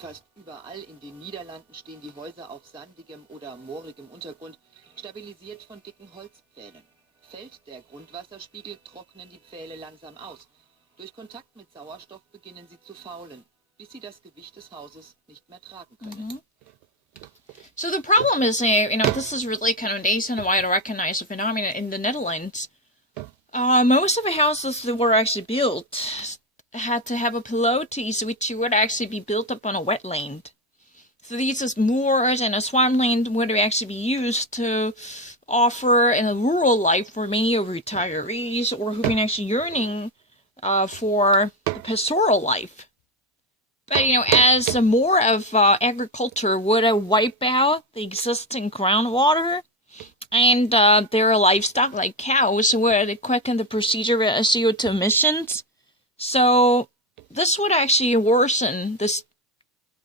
fast überall in den Niederlanden stehen die Häuser auf sandigem oder moorigem Untergrund, stabilisiert von dicken Holzpfählen. Fällt der Grundwasserspiegel, trocknen die Pfähle langsam aus. Durch Kontakt mit Sauerstoff beginnen sie zu faulen, bis sie das Gewicht des Hauses nicht mehr tragen können. So the problem is, this is really kind of nationwide recognized phenomenon in the Netherlands. Most of the houses that were actually built had to have a pilotis, which would actually be built up on a wetland. So these as moors and a swampland would actually be used to offer in a rural life for many of retirees or who've been actually yearning for the pastoral life. But, as more of agriculture would wipe out the existing groundwater, and their livestock, like cows, would quicken the procedure of CO2 emissions. So this would actually worsen this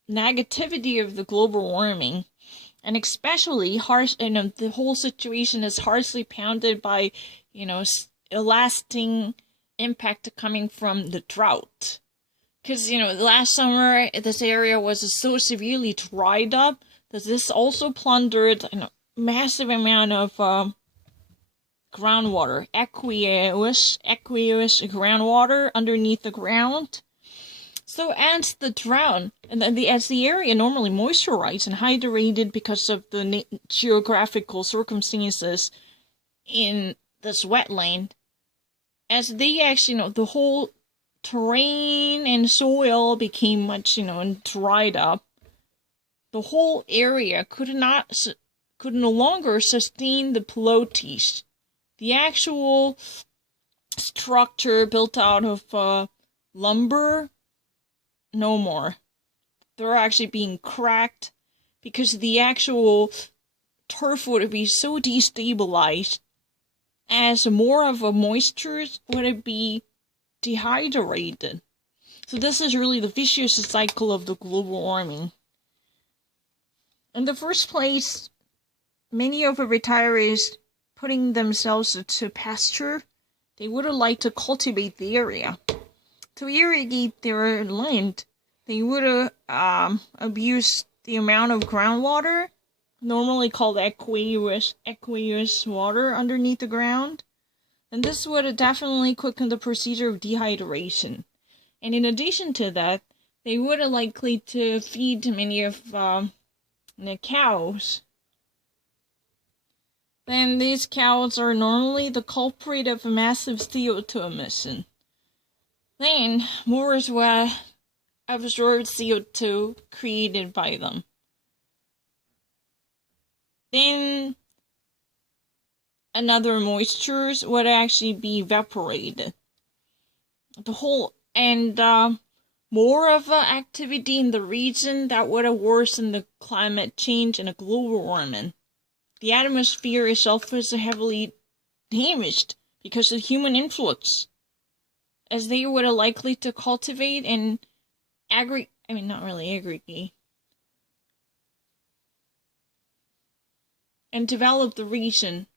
negativity of the global warming. And especially the whole situation is harshly pounded by, a lasting impact coming from the drought. Because, last summer, this area was so severely dried up that this also plundered a massive amount of groundwater, aqueous groundwater underneath the ground. So as the drought, and as the area normally moisturized and hydrated because of the geographical circumstances in this wetland, as they actually, the whole terrain and soil became much, dried up, the whole area could no longer sustain the pilotis. The actual structure built out of lumber, no more. They're actually being cracked because the actual turf would be so destabilized as more of a moisture would be dehydrated. So this is really the vicious cycle of the global warming. In the first place, many of the retirees putting themselves to pasture, they would have liked to cultivate the area. To irrigate their land, they would have abused the amount of groundwater, normally called aqueous water underneath the ground. And this would have definitely quickened the procedure of dehydration. And in addition to that, they would have likely to feed many of the cows. Then these cows are normally the culprit of a massive CO2 emission. Then moors will absorb CO2 created by them. Then another moistures would actually be evaporated. More of activity in the region that would have worsened the climate change and the global warming. The atmosphere itself is heavily damaged because of human influence, as they would have likely to cultivate and aggregate, and develop the region.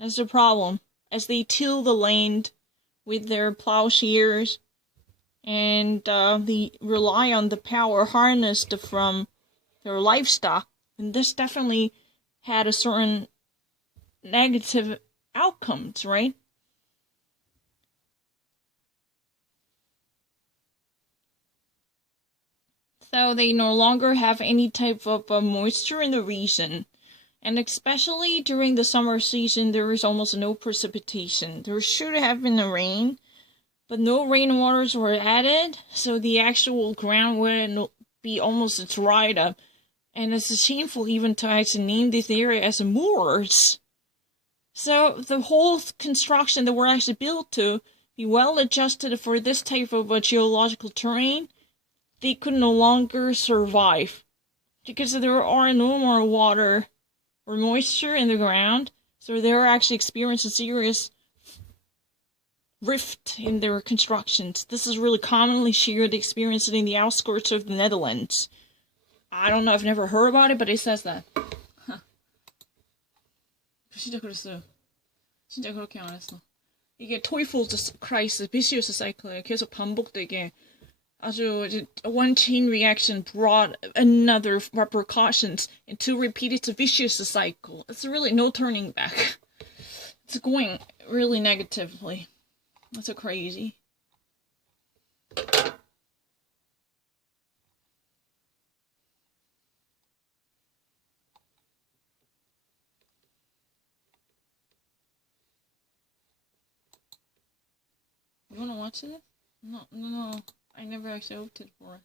That's the problem, as they till the land with their plowshares, and they rely on the power harnessed from their livestock, and this definitely had a certain negative outcomes, right? So they no longer have any type of moisture in the region. And especially during the summer season, there is almost no precipitation. There should have been a rain, but no rainwaters were added, so the actual ground would be almost dried up. And it's shameful even to actually name this area as moors. So the whole construction that we're actually built to be well adjusted for this type of geological terrain, they could no longer survive. Because there are no more water or moisture in the ground, so they're actually experiencing serious rift in their constructions. This is really commonly shared experience in the outskirts of the Netherlands. I don't know, I've never heard about it, but it says that. 진짜 그랬어요. 진짜 그렇게 말했어. 이게 toyful crisis, vicious cycle에 계속 반복되게 Also, one chain reaction brought another repercussions, and to repeat it's a vicious cycle. It's really no turning back. It's going really negatively. That's so crazy. You wanna watch this? No. I never actually opted for it.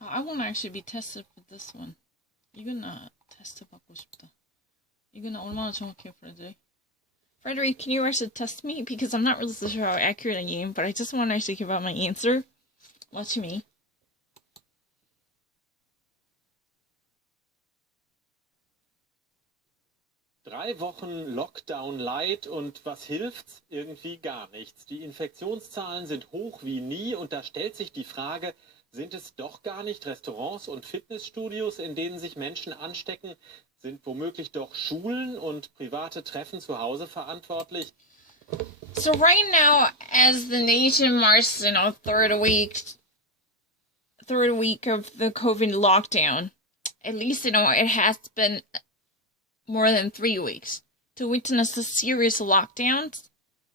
I want to actually be tested for this one. 이거나 테스트 받고 싶다. 이거나 얼마나 정확해, Frederick? Frederick, can you actually test me? Because I'm not really sure how accurate I am, but I just want to actually give out my answer. Watch me. Drei Wochen Lockdown Light und was hilft's? Irgendwie gar nichts. Die Infektionszahlen sind hoch wie nie und da stellt sich die Frage, sind es doch gar nicht Restaurants und Fitnessstudios, in denen sich Menschen anstecken? Sind womöglich doch Schulen und private Treffen zu Hause verantwortlich? So right now, as the nation marches, third week of the COVID lockdown, at least, it has been more than 3 weeks to witness the serious lockdowns.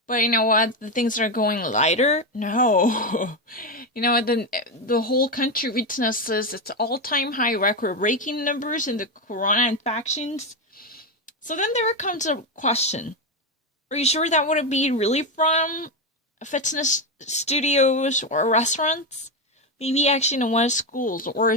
But you know what? The things are going lighter? No. The whole country witnesses its all-time high record-breaking numbers in the corona infections. So then there comes a question. Are you sure that wouldn't be really from fitness studios or restaurants? Maybe actually schools or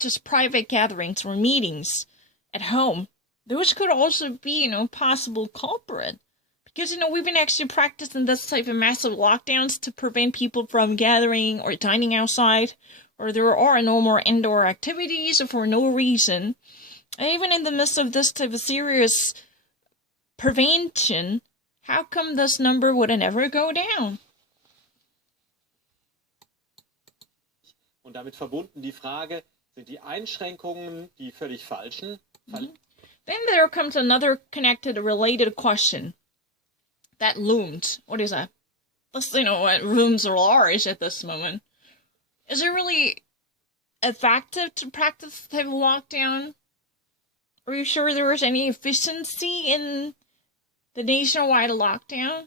just private gatherings or meetings at home. Those could also be, possible culprit. Because, we've been actually practicing this type of massive lockdowns to prevent people from gathering or dining outside, or there are no more indoor activities for no reason. And even in the midst of this type of serious prevention, how come this number would never go down? Und damit verbunden die Frage, sind die Einschränkungen die völlig falschen? Then there comes another connected, related question that looms. What is that? Let's what looms are large at this moment. Is it really effective to practice the type of lockdown? Are you sure there was any efficiency in the nationwide lockdown?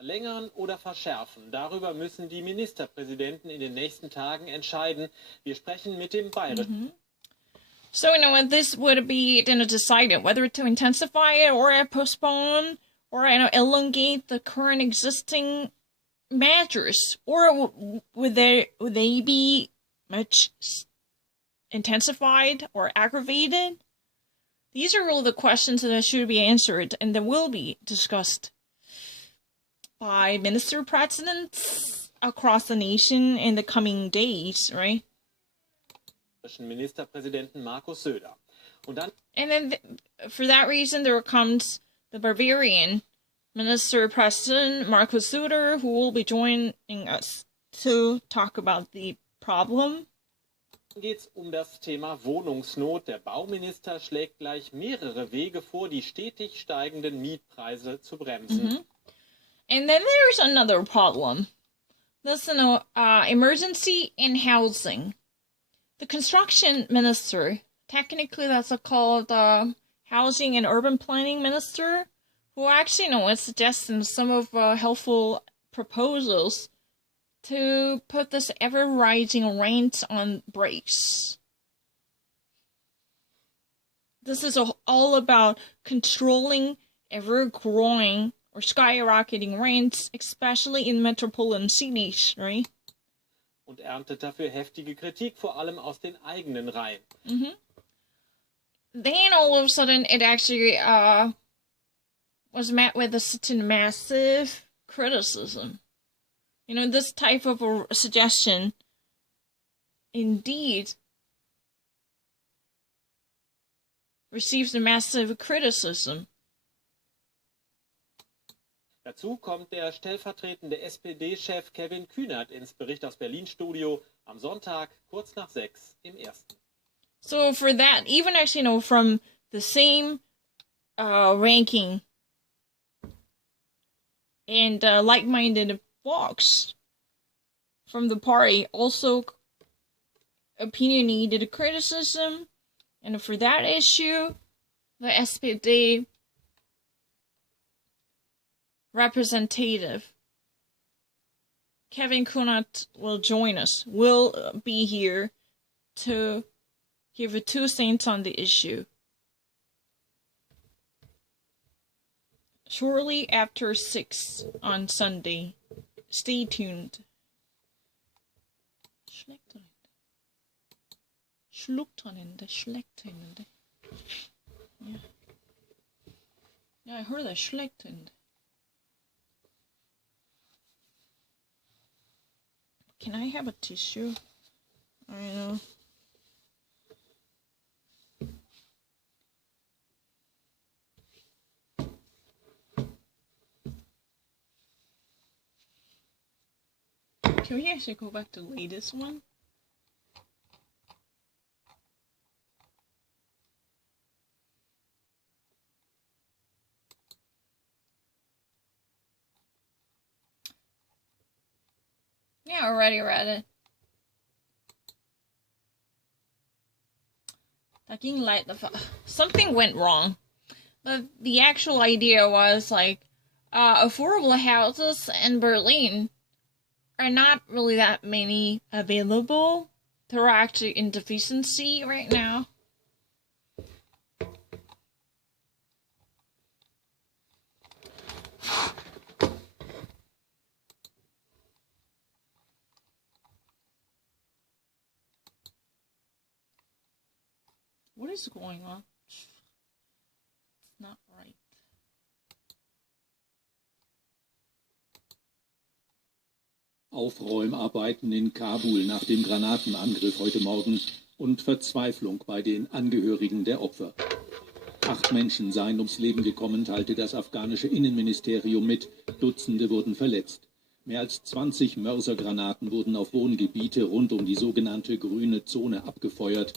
Verlängern oder verschärfen? Darüber müssen die Ministerpräsidenten in den nächsten Tagen entscheiden. Wir sprechen mit dem bayerischen. So, this would be decided whether to intensify it or postpone or, elongate the current existing measures. Or would they be much intensified or aggravated? These are all the questions that should be answered and that will be discussed by minister presidents across the nation in the coming days, right? Ministerpräsidenten Markus Söder. And then for that reason, there comes the Bavarian Minister President Markus Söder, who will be joining us to talk about the problem. Dann geht es das Thema Wohnungsnot. Der Bauminister schlägt gleich mehrere Wege vor, die stetig steigenden Mietpreise zu bremsen. And then there's another problem. This emergency in housing. The construction minister, technically that's called housing and urban planning minister, who actually is suggesting some of helpful proposals to put this ever-rising rent on brakes. This is all about controlling ever-growing or skyrocketing rents, especially in metropolitan cities, right? Und erntet dafür heftige Kritik, vor allem aus den eigenen Reihen. Then all of a sudden it actually was met with such a massive criticism. This type of a suggestion indeed receives a massive criticism. Dazu kommt der stellvertretende SPD-Chef Kevin Kühnert ins Bericht aus Berlin-Studio am Sonntag kurz nach 6 im Ersten. So for that, even actually, from the same ranking and like-minded folks from the party also opinionated criticism, and for that issue, the SPD representative Kevin Kühnert will join us, will be here to give a 2 cents on the issue. Shortly after 6 on Sunday. Stay tuned. Schlechtende. Yeah, I heard that schlechtend. Can I have a tissue? I know. Can we actually go back to the latest one? Yeah, already read it. Something went wrong. The actual idea was like, affordable houses in Berlin are not really that many available. They're actually in deficiency right now. What is going on? It's not right. Aufräumarbeiten in Kabul nach dem Granatenangriff heute Morgen und Verzweiflung bei den Angehörigen der Opfer. 8 Menschen seien ums Leben gekommen, teilte das afghanische Innenministerium mit. Dutzende wurden verletzt. Mehr als 20 Mörsergranaten wurden auf Wohngebiete rund um die sogenannte grüne Zone abgefeuert.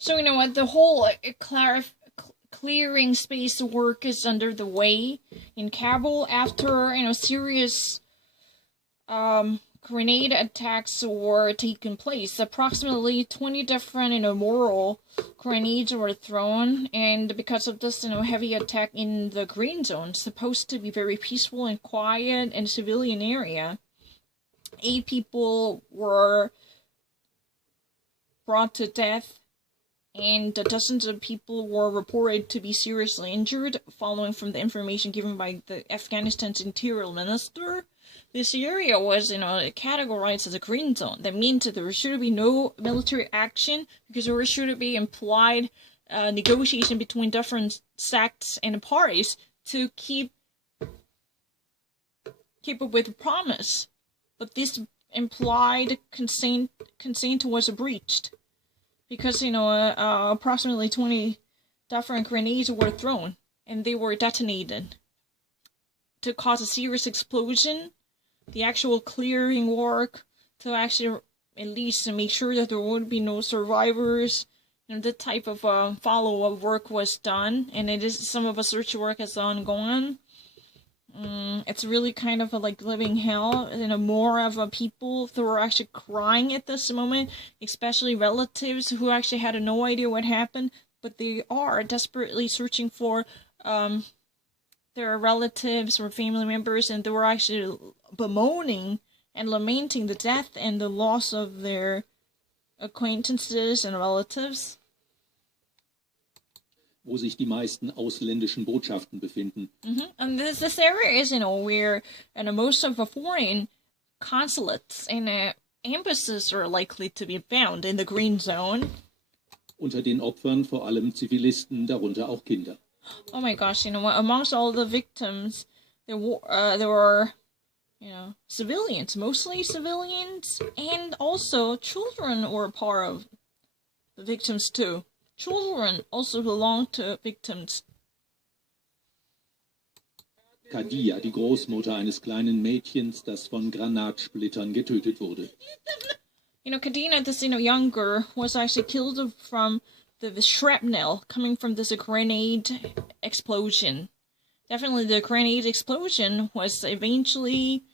So, you know what, the whole clearing space work is under the way in Kabul after, serious grenade attacks were taking place. Approximately 20 different, moral grenades were thrown, and because of this, heavy attack in the green zone, supposed to be very peaceful and quiet and civilian area. 8 people were brought to death, and dozens of people were reported to be seriously injured, following from the information given by the Afghanistan's interior minister. This area was, categorized as a green zone. That means that there should be no military action, because there should be implied negotiation between different sects and parties to keep up with the promise. But this implied consent was breached, because, approximately 20 different grenades were thrown, and they were detonated to cause a serious explosion. The actual clearing work to actually at least make sure that there would be no survivors, the type of follow-up work was done, and some of the search work is ongoing. It's really kind of like living hell, more of people who are actually crying at this moment, especially relatives who actually had no idea what happened, but they are desperately searching for their relatives or family members, and they were actually bemoaning and lamenting the death and the loss of their acquaintances and relatives. Wo sich die meisten ausländischen Botschaften befinden. And this area is, where most of the foreign consulates and embassies are likely to be found in the green zone. Unter den Opfern vor allem Zivilisten, darunter auch Kinder. Oh my gosh, amongst all the victims, there were, civilians, mostly civilians, and also children were part of the victims too. Children also belong to victims. Kadia, die Großmutter eines kleinen Mädchens, das von Granatsplittern getötet wurde. You know, Kadina, this, young girl, was actually killed from the shrapnel coming from this grenade explosion. Definitely the grenade explosion was eventually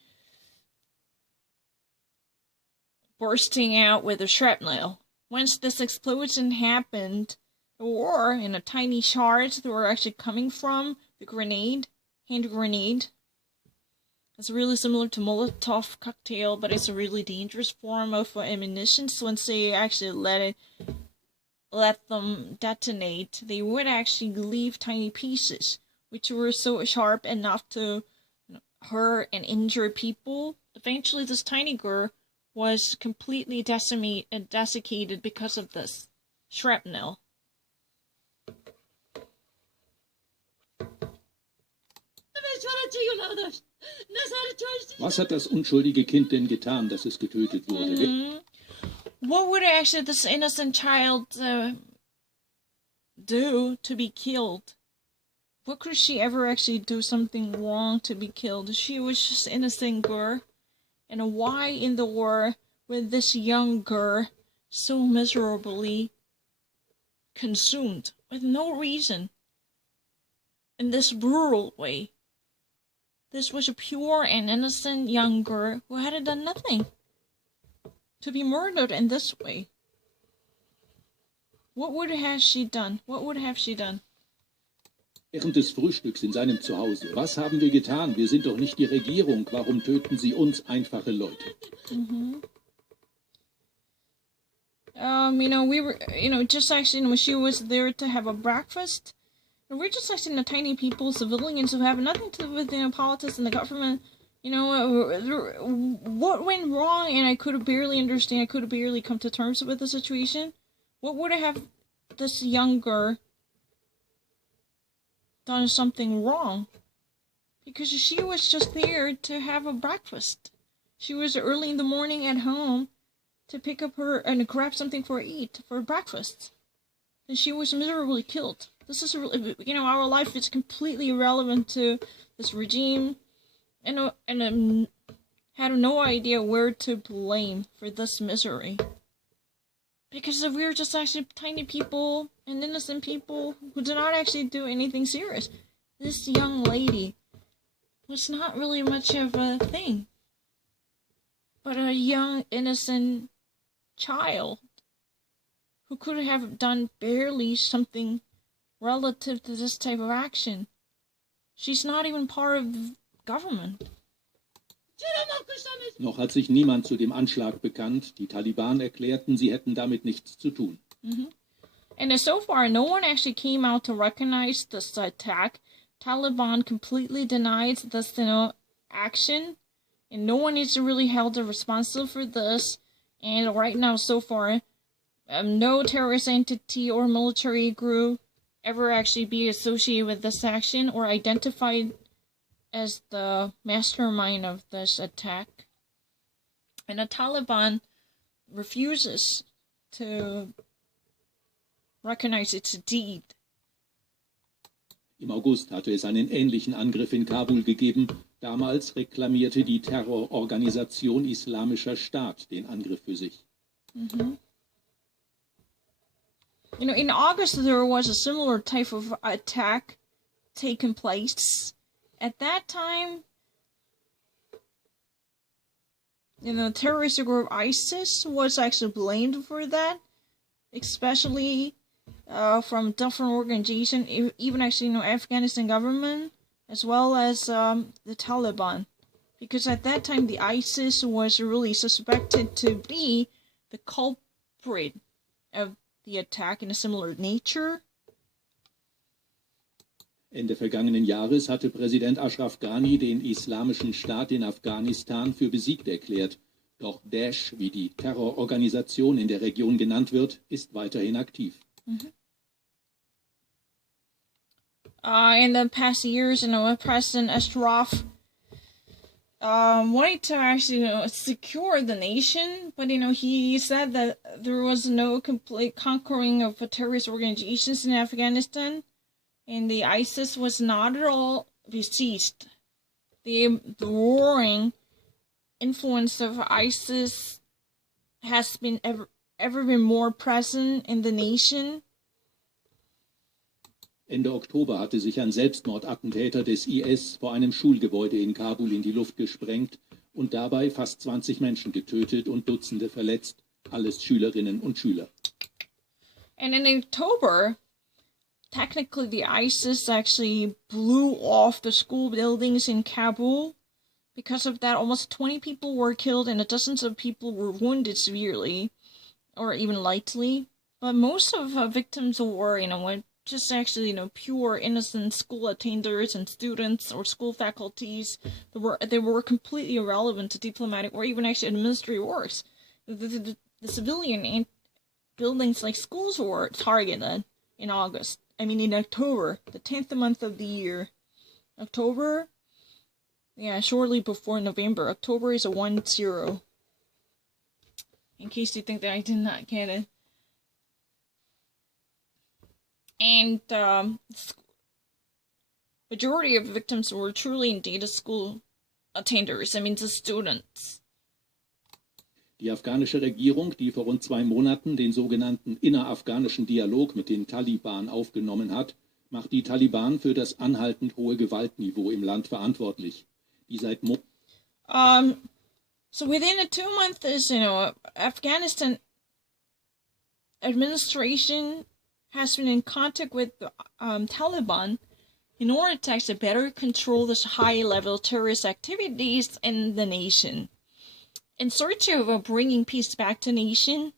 bursting out with the shrapnel. Once this explosion happened, there were, tiny shards that were actually coming from the grenade, hand grenade. It's really similar to Molotov cocktail, but it's a really dangerous form of ammunition. So once they actually let them detonate, they would actually leave tiny pieces, which were so sharp enough to hurt and injure people. Eventually, this tiny girl was completely desiccated because of this shrapnel. Was hat das unschuldige Kind denn getan, dass es getötet wurde? What would actually this innocent child do to be killed? What could she ever actually do something wrong to be killed? She was just an innocent girl. And why in the war was this young girl so miserably consumed with no reason in this brutal way? This was a pure and innocent young girl who had done nothing to be murdered in this way. What would have she done? What would have she done? Während des Frühstücks in seinem Zuhause. Was haben wir getan? Wir sind doch nicht die Regierung. Warum töten Sie uns, einfache Leute? We were, just actually, when she was there to have a breakfast, we're just actually tiny people, civilians who have nothing to do with politics and the government. What went wrong? And I could barely understand. I could barely come to terms with the situation. What would have this young girl done something wrong? Because she was just there to have a breakfast. She was early in the morning at home to pick up her and grab something for eat for breakfast. And she was miserably killed. This is really, our life is completely irrelevant to this regime, and had no idea where to blame for this misery. Because we were just actually tiny people and innocent people who did not actually do anything serious. This young lady was not really much of a thing, but a young innocent child who could have done barely something relative to this type of action. She's not even part of the government. Noch hat sich niemand zu dem Anschlag bekannt. Die Taliban erklärten, sie hätten damit nichts zu tun. And so far, no one actually came out to recognize this attack. Taliban completely denies this, action, and no one is really held responsible for this. And right now, so far, no terrorist entity or military group ever actually be associated with this action or identified as the mastermind of this attack. And the Taliban refuses to recognize its deed. Im August hatte es einen ähnlichen Angriff in Kabul gegeben. Damals reklamierte die Terrororganisation Islamischer Staat den Angriff für sich. In August there was a similar type of attack taking place. At that time, the terrorist group ISIS was actually blamed for that, especially from different organizations, even actually, Afghanistan government, as well as the Taliban. Because at that time, the ISIS was really suspected to be the culprit of the attack in a similar nature. Ende vergangenen Jahres hatte Präsident Ashraf Ghani den Islamischen Staat in Afghanistan für besiegt erklärt. Doch Daesh, wie die Terrororganisation in der Region genannt wird, ist weiterhin aktiv. In the past years, President Ashraf wanted to actually, secure the nation, but, he said that there was no complete conquering of terrorist organizations in Afghanistan, and the ISIS was not at all besieged the warring influence of ISIS has been ever been more present in the nation. Ende Oktober hatte sich ein Selbstmordattentäter des IS vor einem Schulgebäude in Kabul in die Luft gesprengt und dabei fast 20 Menschen getötet und Dutzende verletzt, alles Schülerinnen und Schüler. And in October, technically the ISIS actually blew off the school buildings in Kabul. Because of that, almost 20 people were killed and dozens of people were wounded severely, or even lightly. But most of the victims were, were just actually, pure innocent school attenders and students or school faculties. They were completely irrelevant to diplomatic or even actually administrative works. The civilian buildings like schools were targeted in October, the 10th month of the year. October, yeah, shortly before November. October is a 1-0. In case you think that I did not get it. And majority of victims were truly indeed school attenders, the students. Die afghanische Regierung, die vor rund 2 Monaten den sogenannten innerafghanischen Dialog mit den Taliban aufgenommen hat, macht die Taliban für das anhaltend hohe Gewaltniveau im Land verantwortlich, die seit So within the 2 months, Afghanistan administration has been in contact with the Taliban in order to actually better control this high-level terrorist activities in the nation. In search of bringing peace back to the nation,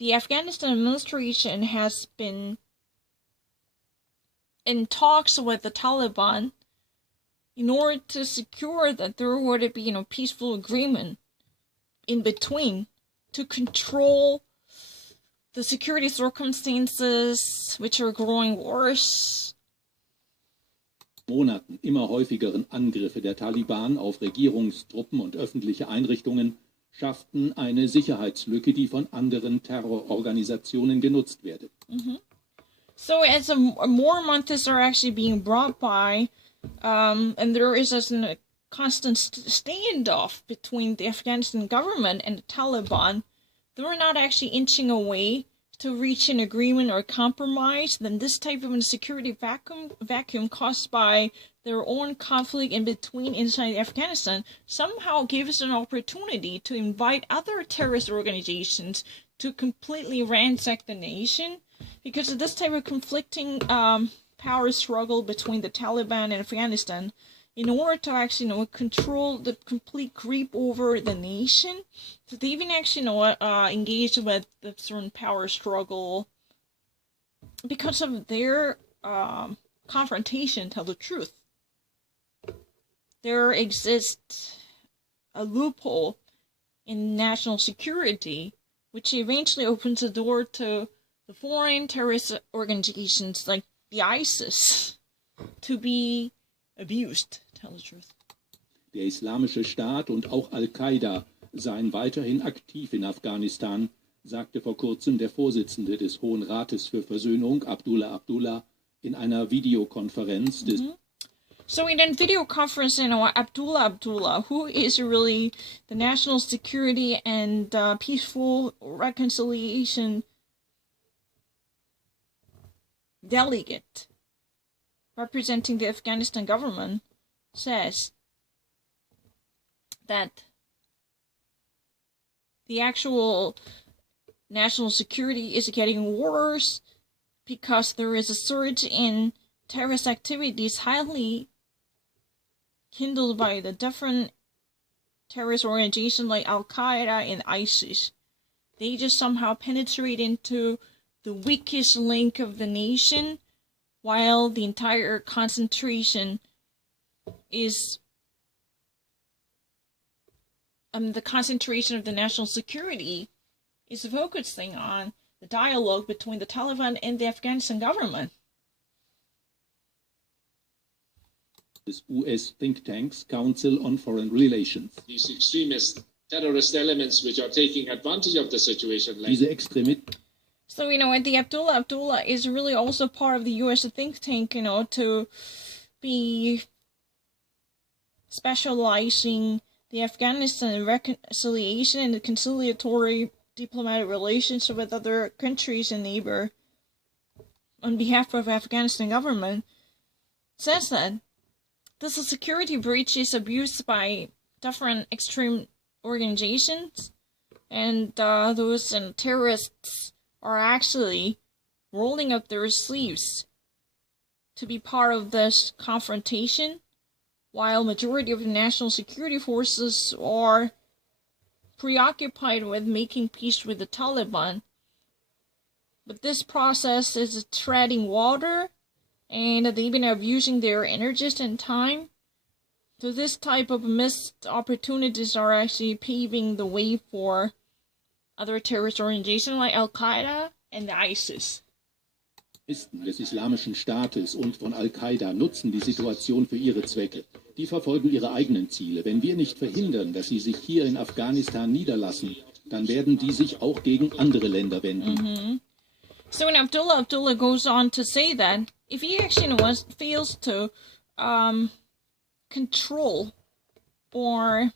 the Afghanistan administration has been in talks with the Taliban in order to secure that there would be, peaceful agreement in between to control the security circumstances, which are growing worse. Monaten immer häufigeren Angriffe der Taliban auf Regierungstruppen und öffentliche Einrichtungen schafften eine Sicherheitslücke, die von anderen Terrororganisationen genutzt werde. So as more months are actually being brought by, and there is a constant standoff between the Afghanistan government and the Taliban, they're not actually inching away to reach an agreement or compromise, then this type of a security vacuum caused by their own conflict in between inside Afghanistan somehow gives an opportunity to invite other terrorist organizations to completely ransack the nation. Because of this type of conflicting power struggle between the Taliban and Afghanistan, in order to actually control the complete creep over the nation, so they even actually engage with the certain power struggle because of their confrontation. Tell the truth, there exists a loophole in national security, which eventually opens the door to the foreign terrorist organizations like the ISIS to be abused. Tell the truth. Der Islamische Staat und auch Al-Qaida seien weiterhin aktiv in Afghanistan, sagte vor kurzem der Vorsitzende des Hohen Rates für Versöhnung, Abdullah Abdullah, in einer Videokonferenz des So in a video conference, Abdullah Abdullah, who is really the National Security and Peaceful Reconciliation delegate representing the Afghanistan government, says that the actual national security is getting worse because there is a surge in terrorist activities highly kindled by the different terrorist organizations like Al-Qaeda and ISIS. They just somehow penetrate into the weakest link of the nation, while the entire concentration is the concentration of the national security is focusing on the dialogue between the Taliban and the Afghanistan government. Des US think tanks Council on Foreign Relations. These extremist terrorist elements which are taking advantage of the situation. Diese Extremisten. So, the Abdullah is really also part of the U.S. think tank, to be specializing the Afghanistan reconciliation and the conciliatory diplomatic relations with other countries and neighbor on behalf of Afghanistan government, says that this is security breach is abused by different extreme organizations, and those terrorists are actually rolling up their sleeves to be part of this confrontation, while majority of the national security forces are preoccupied with making peace with the Taliban. But this process is treading water, and they've been abusing their energies and time. So this type of missed opportunities are actually paving the way for other terrorist organizations like Al-Qaeda and ISIS. Terroristen des Islamischen Staates und von Al-Qaida nutzen die Situation für ihre Zwecke. Die verfolgen ihre eigenen Ziele. Wenn wir nicht verhindern, dass sie sich hier in Afghanistan niederlassen, dann werden die sich auch gegen andere Länder wenden. So when Abdullah goes on to say that if he actually fails to control or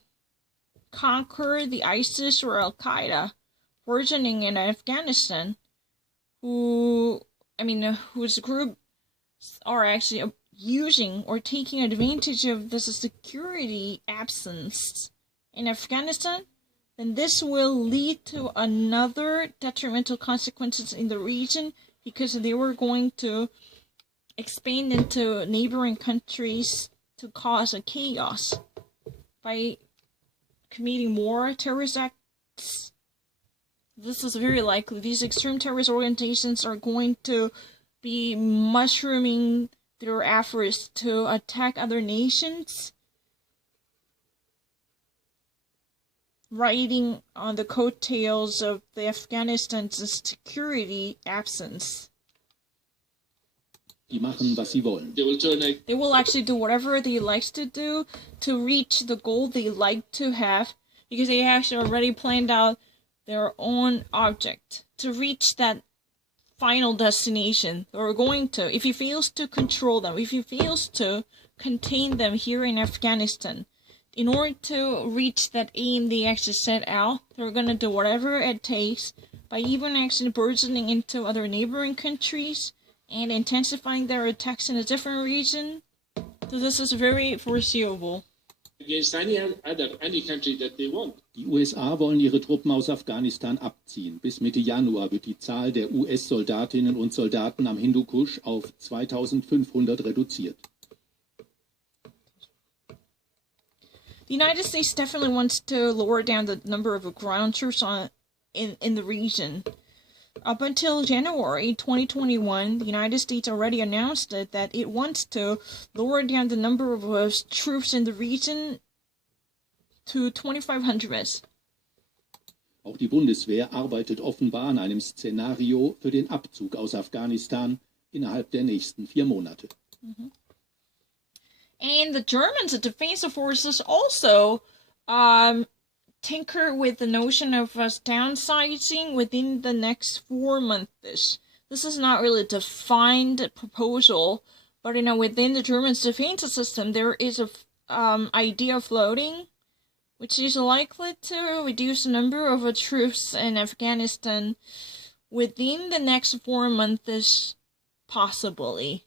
conquer the ISIS or Al-Qaeda burgeoning in Afghanistan, whose groups are actually using or taking advantage of this security absence in Afghanistan, then this will lead to another detrimental consequences in the region, because they were going to expand into neighboring countries to cause a chaos by committing more terrorist acts. This is very likely. These extreme terrorist organizations are going to be mushrooming their efforts to attack other nations, riding on the coattails of the Afghanistan's security absence. Die machen, was sie wollen. They will actually do whatever they like to do to reach the goal they like to have, because they actually already planned out their own object to reach that final destination. They're going to, if he fails to control them, if he fails to contain them here in Afghanistan, in order to reach that aim they actually set out, they're going to do whatever it takes, by even actually burgeoning into other neighboring countries and intensifying their attacks in a different region. So this is very foreseeable. Against any country that they want. Die USA wollen ihre Truppen aus Afghanistan abziehen. Bis Mitte Januar wird die Zahl der US-Soldatinnen und Soldaten am Hindukusch auf 2500 reduziert. The United States definitely wants to lower down the number of ground troops in the region. Up until January 2021, the United States already announced that it wants to lower down the number of troops in the region to 2,500. Auch die Bundeswehr arbeitet offenbar an einem Szenario für den Abzug aus Afghanistan innerhalb der nächsten 4 Monate. And the Germans, the defense forces, also tinker with the notion of us downsizing within the next 4 months. This is not really a defined proposal, but within the German defense system, there is a idea floating, which is likely to reduce the number of troops in Afghanistan within the next 4 months, possibly.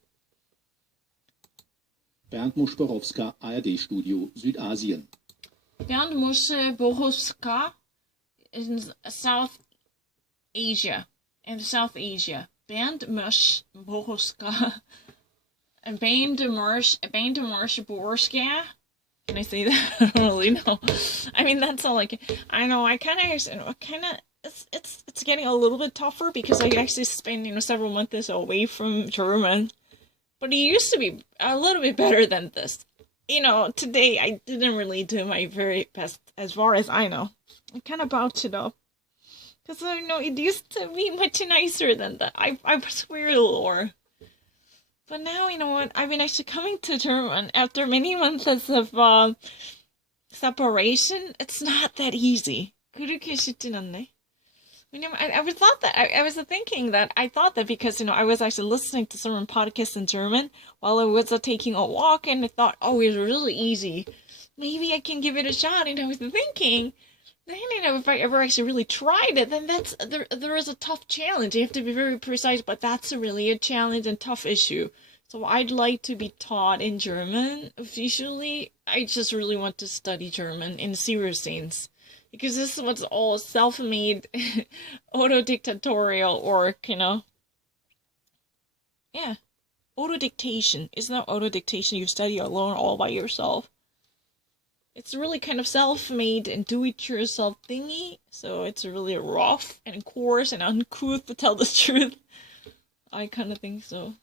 Bernd Muschborowska, ARD-Studio, Südasien. Bernd Muschborowska in South Asia. Bernd Muschborowska. Bernd Muschborowska. Can I say that? I don't really know. I mean, that's all I know. I kind of, it's getting a little bit tougher because I actually spent, several months away from German. But it used to be a little bit better than this. Today I didn't really do my very best as far as I know. I kind of bounced it up. Because, it used to be much nicer than that. I swear, Lord. But now, you know what? I've been actually coming to German after many months of separation. It's not that easy. I was thinking that I thought that because, I was actually listening to some podcasts in German while I was taking a walk, and I thought, oh, it's really easy maybe I can give it a shot. And I was thinking, then, if I ever actually really tried it, then there is a tough challenge. You have to be very precise, but that's really a challenge and tough issue. So I'd like to be taught in German officially. I just really want to study German in serious sense. Because this was all self-made, auto-dictatorial, or, yeah, auto-dictation. Isn't that auto-dictation? You study alone all by yourself. It's really kind of self-made and do-it-yourself thingy. So it's really rough and coarse and uncouth, to tell the truth. I kind of think so.